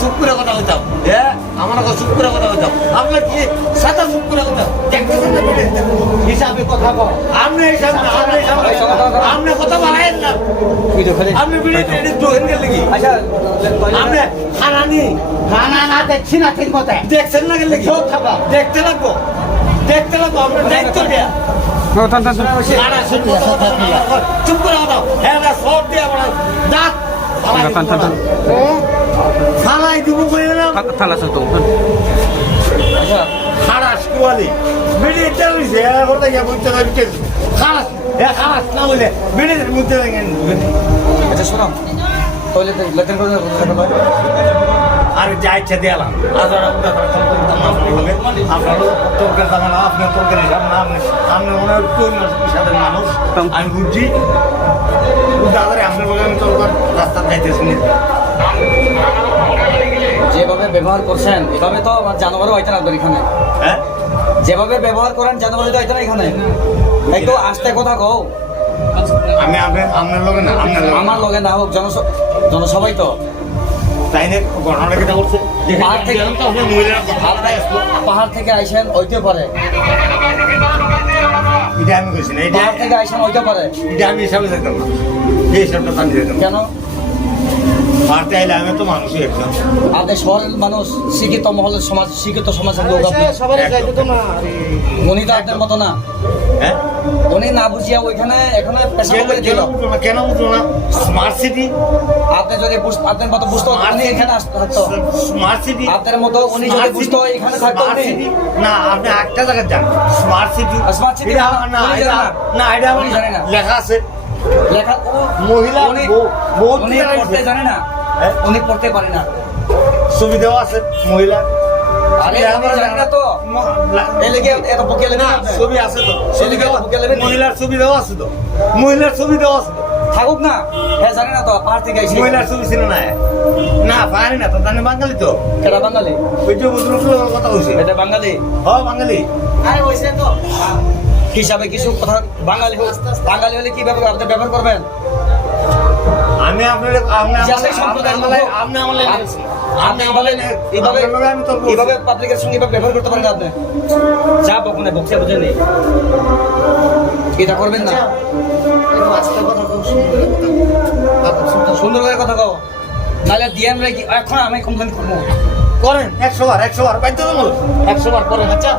চুপ করে কথা হইতাম, হ্যাঁ আমার চুপ করে কথা হইতাম। আপনার কি সাদা চুপ করে কথা দেখতেছেন না? হিসাবে কথা কর, আপনি হিসাবে আপনি কথা বাড়াইন না। আপনি আপনি খানানি খানা না দেখছি না ঠিক মতো দেখছেন না গেলে দেখতে লাগবো দেখতে লাগবো আপনার দায়িত্ব দেয়া। চুপ করে কথা, হ্যাঁ সব দিয়ে আমার দাঁত থানায় দিব কইলাম থানা তো খারাস কুয়ালি বিড়ি তেলছে এর কথা কি বুঝতে পারছিস? খারাস খারাস না বলে বিড়ির মধ্যে আচ্ছা শোনো তাহলে লেটেন করে আর যা ইচ্ছা দিলাম আপনারা তরকারি দাম না, আপনার তরকারি দাম না, আপনি মনে হয় সাথে মানুষ আমি বুঝছি দাদারে আপনার বলে আমি তরকার রাস্তা যাইতেছি। যেভাবে ব্যবহার করছেন এভাবে তো জানোয়ারও হইতে লাগবে এখানে। হ্যাঁ যেভাবে ব্যবহার করেন জানোয়ারও তো হইতে না এখানে। একটু আস্তে কথা কও। আমি আপনার লগে না, আমার লগে না হোক জনসভাই তো তাই না ঘটনাটা কেটা করছে পাহাড় থেকে পাহাড় থেকে আইসেন ওইতে পারে, এটা আমি কইছি না, এটা পাহাড় থেকে আইসেন ওইতে পারে, এটা আমি হিসাবে যেতাম না, এই হিসাবটা আমি যেতাম কেন? পাহাড়তে আইলে আমি তো মানুষই একদম। আপনি শহরের মানুষ, শিক্ষিত মহলের সমাজ, শিক্ষিত সমাজের লোক আপনি। উনি তো আপনার মতো না, হ্যাঁ উনি না বুঝিয়া ওইখানে এখানে পেশা করে দিল। কেন বুঝলো না? স্মার্ট সিটি আপনি যদি আপনার মতো বুঝতো উনি এখানে থাকতো। স্মার্ট সিটি আপনার মতো উনি যদি বুঝতো এখানে থাকতো উনি। না আপনি একটা জায়গায় যান স্মার্ট সিটি। স্মার্ট সিটি না না না এটা উনি জানে না, লেখা আছে লেখা মহিলা উনি বহুত উনি পড়তে জানে না, উনি পড়তে পারে না। সুবিধাও আছে মহিলা। আরে আমি জানি না তো এই লেগে এত বকে লেগে না ছবি আছে তো, মহিলার সুবিধাও আছে তো, মহিলার সুবিধাও আছে তো। থাকুক না, হ্যাঁ জানি না তো পাহাড় থেকে আইসি। মহিলার ছবি ছিল না, না পারি না তো, জানি বাঙালি তো। এটা বাঙালি, ওই যে বুঝলো কথা বলছি, এটা বাঙালি। হ বাঙালি। আরে হইছে তো হিসাবে কিছু কথা। বাঙালি বাঙালি হলে কিভাবে আপনি ব্যবহার করবেন? আমি আপনার এইভাবে পাবলিকের সঙ্গে ব্যবহার করতে পারেন আপনি। যা বকনে বকছে বুঝে নেই, এটা করবেন না। সুন্দর করে কথা কও, নাহলে দিয়ে আমরা এখন আমি কমপ্লেন করবো। করেন 100 বার বাধ্যতামূলক 100 বার করেন। আচ্ছা